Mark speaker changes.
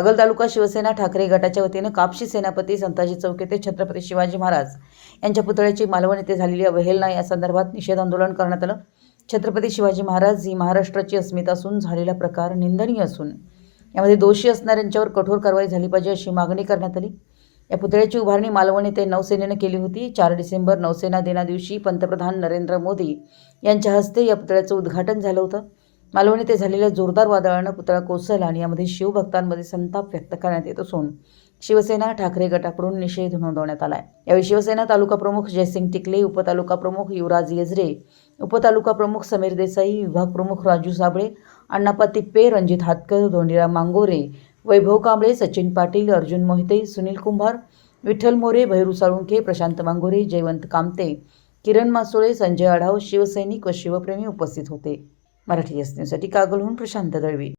Speaker 1: कागल तालुका शिवसेना ठाकरे गटाच्या वतीनं कापशी सेनापती संताजी चौक येथे छत्रपती शिवाजी महाराज यांच्या पुतळ्याची मालवण येथे झालेली अवहेलना या संदर्भात निषेध आंदोलन करण्यात आलं. छत्रपती शिवाजी महाराज ही महाराष्ट्राची अस्मिता असून झालेला प्रकार निंदनीय असून यामध्ये दोषी असणाऱ्यांच्यावर कठोर कारवाई झाली पाहिजे अशी मागणी करण्यात आली. या पुतळ्याची उभारणी मालवण येथे नौसेनेनं केली होती. चार डिसेंबर नौसेना दिनादिवशी पंतप्रधान नरेंद्र मोदी यांच्या हस्ते या पुतळ्याचं उद्घाटन झालं होतं. मालवण येथे झालेल्या जोरदार वादळानं पुतळा कोसळला आणि यामध्ये शिवभक्तांमध्ये संताप व्यक्त करण्यात येत असून शिवसेना ठाकरे गटाकडून निषेध नोंदवण्यात आलाय. यावेळी शिवसेना तालुका प्रमुख जयसिंग टिकले उपतालुका प्रमुख युवराज येजरे उपतालुका प्रमुख समीर देसाई विभाग प्रमुख राजू साबळे अण्णापा तिप्पे रणजित हातकर धोंडीराम मांगोरे वैभव कांबळे सचिन पाटील अर्जुन मोहिते सुनील कुंभार विठ्ठल मोरे भैरू साळुंखे प्रशांत मांगोरे जयवंत कामते किरण मासोळे संजय आढाव शिवसैनिक व शिवप्रेमी उपस्थित होते. मराठी असण्यासाठी कागलहून प्रशांत दळवी.